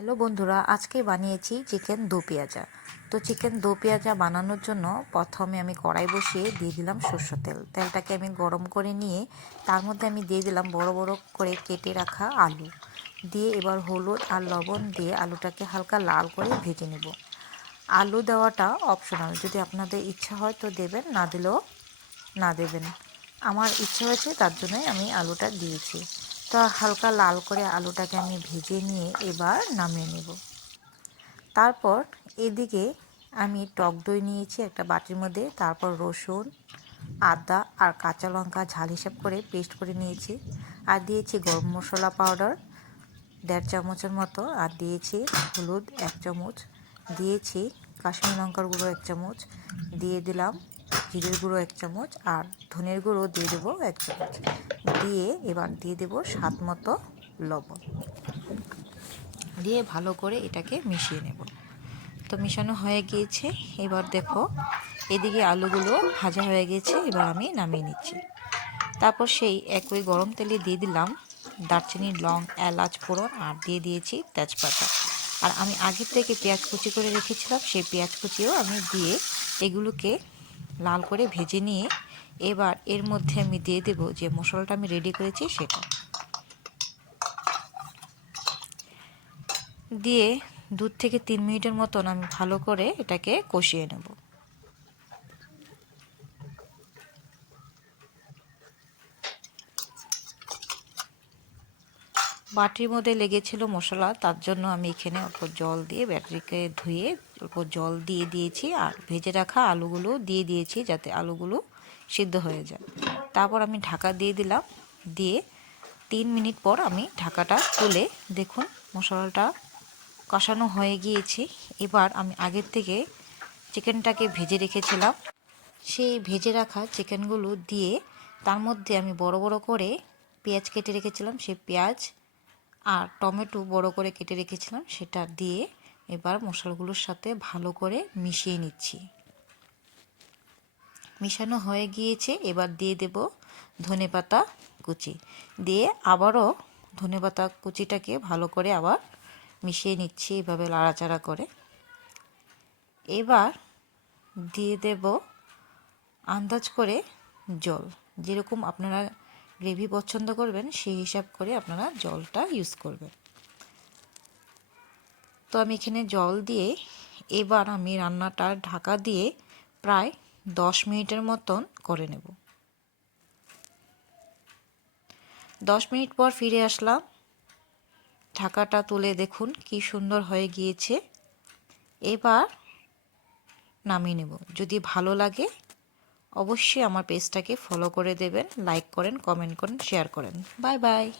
Hello বন্ধুরা, আজকে বানিয়েছি চিকেন দো পেঁয়াজা। তো চিকেন দো পেঁয়াজা বানানোর জন্য প্রথমে আমি কড়াই বসিয়ে দিয়ে দিলাম সর্ষের তেল। তেলটাকে আমি গরম করে নিয়ে তার মধ্যে আমি দিয়ে দিলাম বড় বড় করে কেটে রাখা আলু। দিয়ে এবার হলুদ আর লবণ দিয়ে আলুটাকে হালকা লাল করে ভেজে নেব। আলু দেওয়াটা অপশনাল যদি আপনাদের ইচ্ছা হয় তো দেবেন, না দিলেও না দেবেন। আমার ইচ্ছা হয়েছে তার জন্যই আমি আলুটা দিয়েছি। তো হালকা লাল করে আলুটাকে আমি ভেজে নিয়ে এবার নামিয়ে নেব। তারপর এদিকে আমি টক দই নিয়েছি একটা বাটির মধ্যে, তারপর রসুন, আদা আর কাঁচা লঙ্কা ঝাল হিসাব করে পেস্ট করে নিয়েছি। আর দিয়েছি গরম মশলা পাউডার, দেড় চামচের মতো, আর দিয়েছি হলুদ এক চামচ, দিয়েছি কাশ্মীর লঙ্কার গুঁড়ো এক চামচ, দিয়ে দিলাম জিরের গুঁড়ো এক চামচ আর ধনের গুঁড়ো দিয়ে দেবো এক চামচ। দিয়ে এবার দিয়ে দেবো স্বাদ মতো লবণ। দিয়ে ভালো করে এটাকে মিশিয়ে নেব। তো মিশানো হয়ে গিয়েছে। এবার দেখো, এদিকে আলুগুলো ভাজা হয়ে গেছে এবার আমি নামিয়ে নিচ্ছি। তারপর সেই একই গরম তেলে দিয়ে দিলাম দারচিনি, লং, এলাচ, ফোড়ন আর দিয়ে দিয়েছি তেজপাতা। আর আমি আগের থেকে পেঁয়াজ কুচি করে রেখেছিলাম, সেই পেঁয়াজ কুচিও আমি দিয়ে এগুলোকে লাল করে ভেজে নিয়ে এবার এর মধ্যে আমি দিয়ে দেব যে মশলাটা আমি রেডি করেছি সেটা। দিয়ে দু থেকে তিন মিনিটের মতন আমি ভালো করে এটাকে কষিয়ে নেব। বাটির মধ্যে লেগেছিল মশলা, তার জন্য আমি এখানে অল্প জল দিয়ে ব্যাটারিকে ধুয়ে অল্প জল দিয়ে দিয়েছি আর ভেজে রাখা আলুগুলো দিয়ে দিয়েছি যাতে আলুগুলো সিদ্ধ হয়ে যায়। তারপর আমি ঢাকা দিয়ে দিলাম, দিয়ে তিন মিনিট পর আমি ঢাকাটা তুলে দেখুন মশলাটা কষানো হয়ে গিয়েছে। এবার আমি আগের থেকে চিকেনটাকে ভেজে রেখেছিলাম। সেই ভেজে রাখা চিকেনগুলো দিয়ে তার মধ্যে আমি বড় বড় করে পেঁয়াজ কেটে রেখেছিলাম। সেই পেঁয়াজ আর টমেটো বড় করে কেটে রেখেছিলাম, সেটা দিয়ে এবার মশলাগুলোর সাথে ভালো করে মিশিয়ে নিচ্ছি। মিশানো হয়ে গিয়েছে, এবার দিয়ে দেব ধনে পাতা কুচি। দিয়ে আবারও ধনে পাতা কুচিটাকে ভালো করে আবার মিশিয়ে নিচ্ছি, এভাবে লাড়াচাড়া করে। এবার দিয়ে দেব আন্দাজ করে জল। যেরকম আপনারা গ্রেভি পছন্দ করবেন, সেই হিসাব করে আপনারা জলটা ইউজ করবেন। তো আমি এখানে জল দিয়ে এবার আমি রান্নাটা ঢাকা দিয়ে প্রায় দশ মিনিটের মতন করে নেব। দশ মিনিট পর ফিরে আসলাম। ঢাকাটা তুলে দেখুন কি সুন্দর হয়ে গিয়েছে। এবার নামিয়ে নেব। যদি ভালো লাগে অবশ্যই আমার পেজটাকে ফলো করে দেবেন লাইক করেন কমেন্ট করেন শেয়ার করেন। Bye bye